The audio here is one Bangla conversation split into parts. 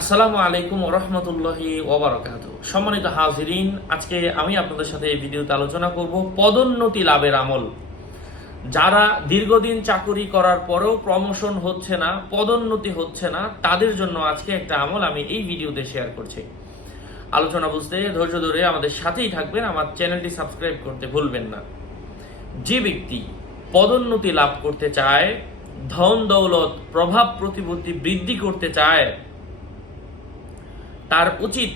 আসসালামু আলাইকুম রহমতুল্লাহি ওবরাকাত সম্মানিত হাজিরিন, আজকে আমি আপনাদের সাথে এই ভিডিওতে আলোচনা করব পদোন্নতি লাভের আমল। যারা দীর্ঘদিন চাকুরি করার পরেও প্রমোশন হচ্ছে না, পদোন্নতি হচ্ছে না, তাদের জন্য আজকে একটা আমল আমি এই ভিডিওতে শেয়ার করছি। আলোচনা বুঝতে, ধৈর্য ধরে আমাদের সাথেই থাকবেন, আমার চ্যানেলটি সাবস্ক্রাইব করতে ভুলবেন না। যে ব্যক্তি পদোন্নতি লাভ করতে চায় ধন দৌলত প্রভাব প্রতিপত্তি বৃদ্ধি করতে চায় তার উচিত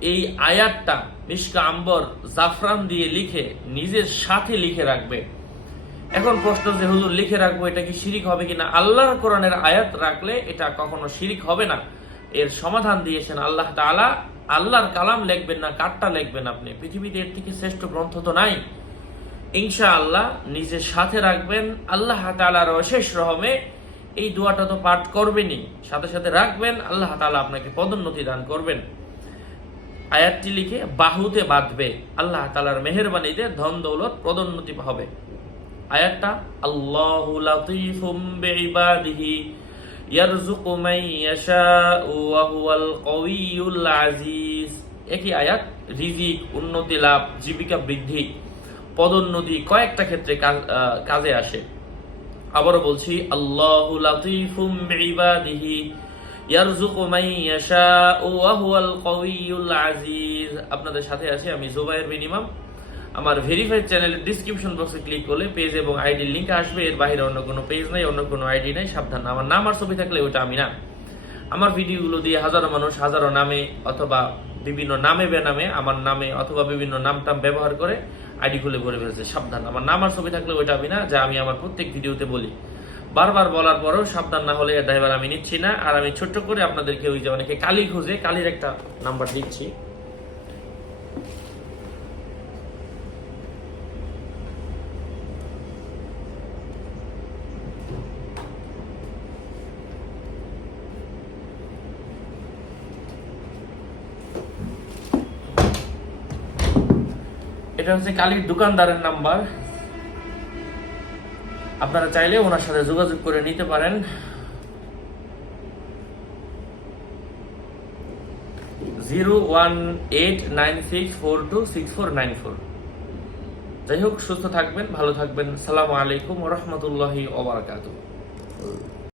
এই আয়াতটা মিশকা আম্বর জাফরান দিয়ে লিখে, নিজের সাথে লিখে রাখবে। এখন প্রশ্ন যে, হুজুর, লিখে রাখব, এটা কি শিরিক হবে কিনা? আল্লাহর কোরআনের আয়াত রাখলে এটা কখনো শিরিক হবে না। এর সমাধান দিয়েছেন আল্লাহ তাআলা। আল্লাহর কালাম লিখবেন না কাটটা লিখবেন আপনি। পৃথিবীতে এর থেকে শ্রেষ্ঠ গ্রন্থ তো নাই। ইনশা আল্লাহ নিজের সাথে রাখবেন। আল্লাহ তাআলার অশেষ রহমে এই দোয়াটা তো পাঠ করবেনই। সাথে সাথে রাখবেন, আল্লাহ তালা আপনাকে পদোন্নতি দান করবেন। আয়াতটি লিখে বাহুতে বাঁধবে, আল্লাহ তালার মেহেরবানিতে ধন দৌলত পদোন্নতি হবে। আয়াতটা, আল্লাহু লাতীফুম বিইবাদিহি, ইয়ারযুকু মান ইয়াশাউ, ওয়া একই আয়াত, রিজিক, উন্নতি, লাভ, জীবিকা বৃদ্ধি, পদোন্নতি কয়েকটা ক্ষেত্রে কাজে আসে। আবারও বলছি, আল্লাহ আপনাদের সাথে আছি আমি জুবাইর বিন ইমাম। আমার ভেরিফাইড চ্যানেলের ডিসক্রিপশন বক্সে ক্লিক করলে পেজ এবং আইডির লিংক আসবে। এর বাইরে অন্য কোনো পেজ নাই, অন্য কোনো আইডি নাই, সাবধান। আমার নাম আর ছবি থাকলে ওটা আমি না। আমার ভিডিওগুলো দিয়ে হাজারো মানুষ হাজারো নামে অথবা বিভিন্ন নামে বেনামে, আমার নামে অথবা বিভিন্ন নাম টাম ব্যবহার করে আইডি খুলে ভরে ফেলছে, সাবধান। আমার নাম আর ছবি থাকলে ওইটা আমি না, যা আমি আমার প্রত্যেক ভিডিওতে বলি। বারবার বলার পরেও সাবধান না হলে ড্রাইভার আমি নিচ্ছি না, আর আমি ছোট্ট করে আপনাদেরকে ওই যে অনেকে কালি খুঁজে, কালির একটা নাম্বার দিচ্ছি। এটা হচ্ছে কালির দোকানদারের নাম্বার। আপনারা চাইলে ওনার সাথে যোগাযোগ করে নিতে পারেন। Zero one eight nine six four two six four nine four. যাই হোক, সুস্থ থাকবেন, ভালো থাকবেন। সালামু আলাইকুম রহমতুল্লাহি ওবরাকাতুহ